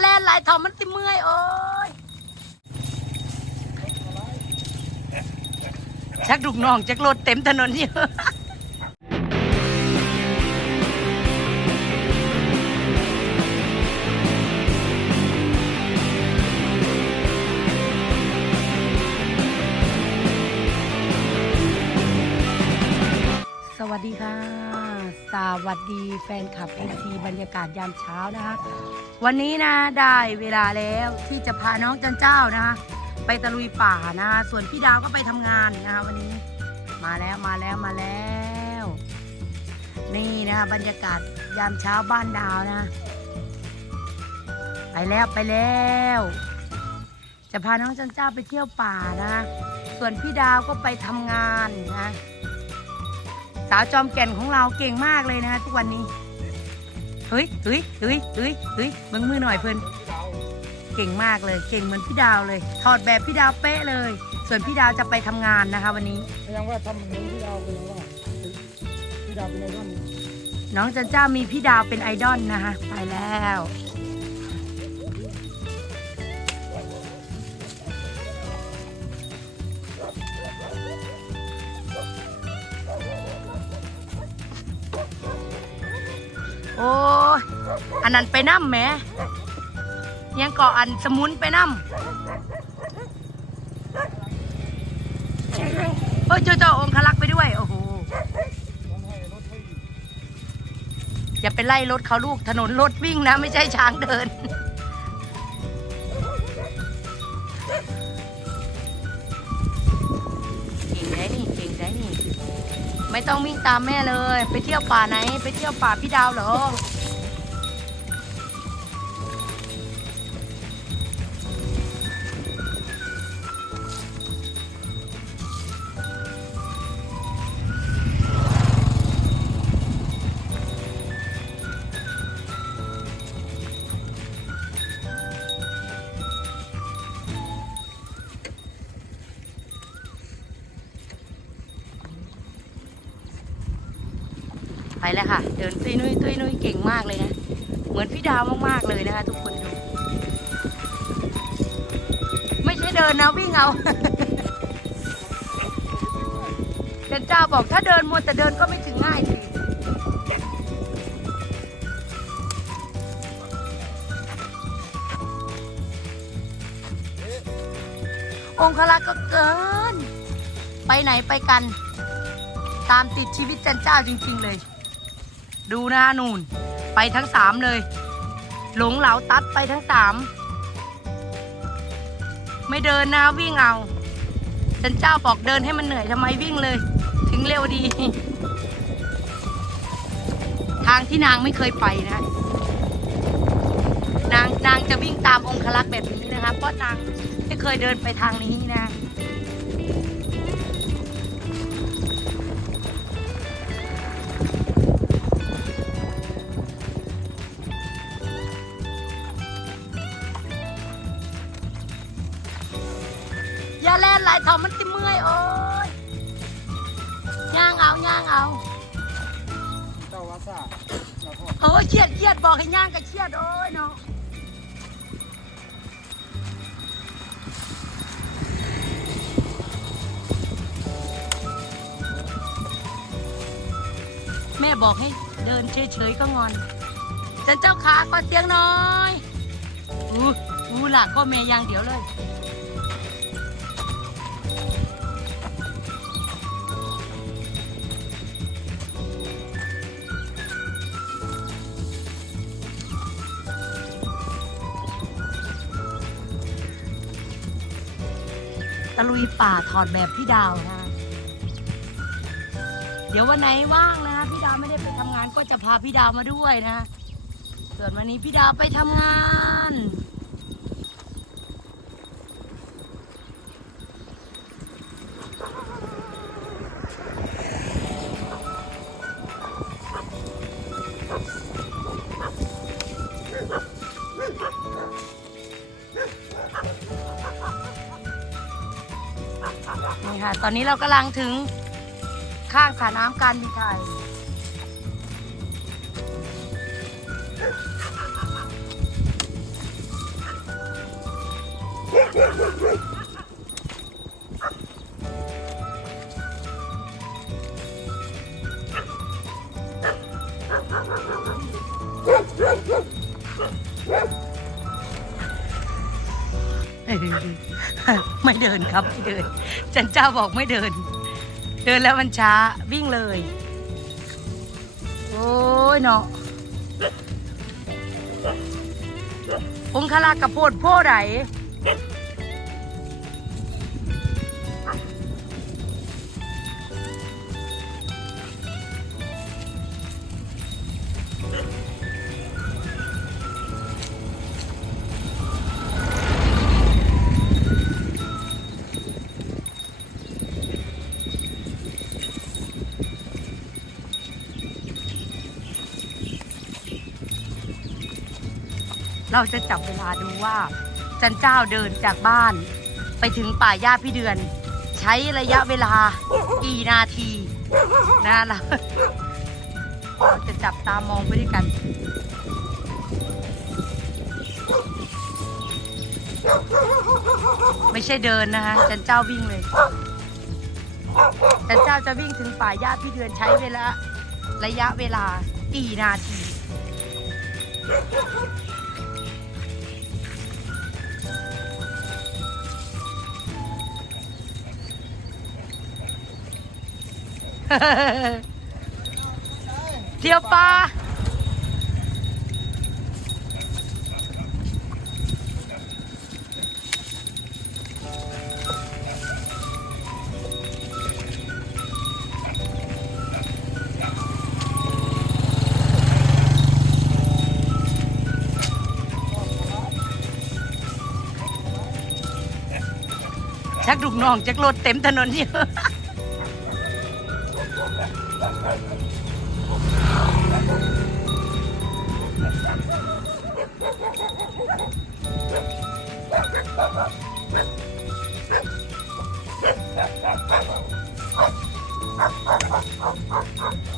แล่นหลายทอมมันติเมื่อยโอ้ยชักดุกน้องจักรถเต็มถนนอยู่สวัสดีค่ะ สวัสดีแฟนคลับเอซีบรรยากาศยามเช้านะคะ วันนี้นะได้เวลาแล้วที่จะพาน้องจันเจ้านะคะไปตะลุยป่านะคะส่วนพี่ดาวก็ไปทำงานนะคะวันนี้มาแล้วมาแล้วมาแล้ว นี่นะคะบรรยากาศยามเช้าบ้านดาวนะ ไปแล้วไปแล้ว จะพาน้องจันเจ้าไปเที่ยวป่านะคะส่วนพี่ดาวก็ไปทำงานนะสาวจอมแก่นของเราเก่งมากเลยนะฮะทุกวันนี้ เฮ้ยเฮ้ยเฮ้ยเฮ้ยเฮ้ยเบิ้งมือหน่อยเพิ่นเก่งมากเลย เก่งเหมือนพี่ดาวเลย ถอดแบบพี่ดาวเป๊ะเลย ส่วนพี่ดาวจะไปทำงานนะคะ วันนี้ ยังว่าทำเหมือนที่ดาวเป็นว่าที่ดาวเป็นไอดอล น้องจันเจ้ามีพี่ดาวเป็นไอดอลนะคะ ไปแล้ว โอ้ยอันนั้นไปน้ำแหมยังเกาะอันสมุนไปน้ำเฮ้ยเจ้าเจ้าองคลักษ์ไปด้วยโอ้โหอย่าไปไล่รถเขาลูกถนนรถวิ่งนะ ไม่ใช่ช้างเดิน ไม่ต้องวิ่งตามแม่เลย ไปเที่ยวป่าไหน ไปเที่ยวป่าพี่ดาวเหรอ ไปแล้วค่ะ เดินตุยนุ้ยตุยนุ้ยเก่งมากเลยนะ เหมือนพี่ดาวมากๆเลยนะคะ ทุกคนดู ไม่ใช่เดินนะวิ่งเอาเดนเจ้าบอกถ้าเดินมัวแต่เดินก็ไม่ถึงง่ายสิองคลักษ์ก็เกิน ไปไหนไปกัน ตามติดชีวิตจันเจ้าจริง ๆ เลย ดูนะนูนไปทั้งสามเลย หลงเหลาตัดไปทั้งสามไม่เดินนะวิ่งเอาจันเจ้าบอกเดินให้มันเหนื่อยทำไมวิ่งเลย ถึงเร็วดี ทางที่นางไม่เคยไปนะนางนางจะวิ่งตามองคลักษ์แบบนี้นะคะเพราะนางไม่เคยเดินไปทางนี้นะ เล่นหลายทอมมันติเมื่อยโอ้ยย่างเอาย่างเอา เจ้าวาซ่าแล้วก็โอ้ยเครียดเครียดบอกให้ย่างก็เครียดโอ้ยเนาะแม่บอกให้เดินเฉยๆก็งอนจันเจ้าขาก็เสียงน้อยอู้อู้ล่ะก็แม่อย่างเดียวเลย ตะลุยป่าถอดแบบพี่ดาวนะเดี๋ยววันไหนว่างนะพี่ดาวไม่ได้ไปทำงานก็จะพาพี่ดาวมาด้วยนะ ส่วนวันนี้พี่ดาวไปทำงาน ตอนนี้เรากำลังถึงข้างสระน้ำการบินไทย ไม่เดินครับไม่เดิน จันเจ้าบอกไม่เดิน เดินแล้วมันช้าวิ่งเลย โอ้ยเนาะองคลากระโพดโพดไหน เราจะจับเวลาดูว่า จันเจ้าเดินจากบ้าน ไปถึงป่าหญ้าพี่เดือน ใช้ระยะเวลากี่นาทีนะเราเราจะจับตามองไปด้วยกันไม่ใช่เดินนะคะจันเจ้าวิ่งเลยจันเจ้าจะวิ่งถึงป่าหญ้าพี่เดือนใช้เวลา ระยะเวลากี่นาที เที่ยวปลาชักดุกน้องจักรถเต็มถนนเย Ha ha ha!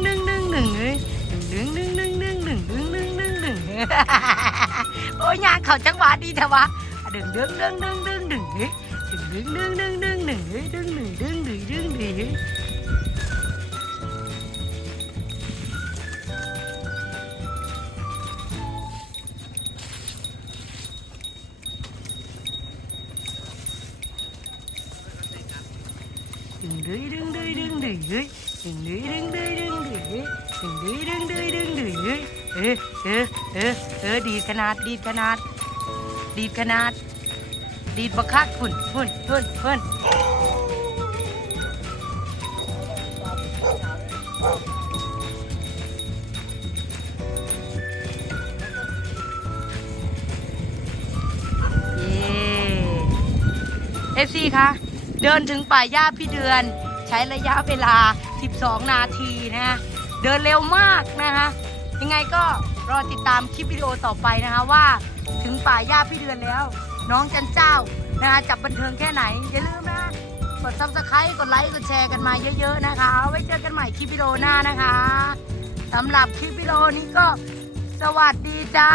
โอ้ยยางเขาจังหวะดีเถอะวะดึงดึงดึงดึงดึงดึงเฮ้ยดึงดึงดึงดึงดึงดึงเฮ้ยดึงดึงดึงดึงดึงดึงเฮ้ยดึงดึงดึงดึงดึงดึงเฮ้ยดึงดึงดึงดึงดึงดึงเฮ้ยดึงดึงดึงดึงดึงดึง เออเออเออเออดีดขนาดดีดขนาด ดีดขนาด ดีดบักคักพุ่นพุ่นพุ่นพุ่นเย้เอฟซีคะเดินถึงป่าหญ้าพี่เดือน ใช้ระยะเวลา 12 นาทีนะฮะเดินเร็วมากนะคะ ยังไงก็รอติดตามคลิปวิดีโอต่อไปนะคะว่า ถึงป่าหญ้าพี่เดือนแล้ว น้องจันเจ้านะคะจับบันเทิงแค่ไหน อย่าลืมนะ กดซับสไครต์กดไลค์กดแชร์กันมาเยอะ ๆนะคะ ไว้เจอกันใหม่คลิปวิดีโอหน้านะคะสำหรับคลิปวิดีโอนี้ก็สวัสดีจ้า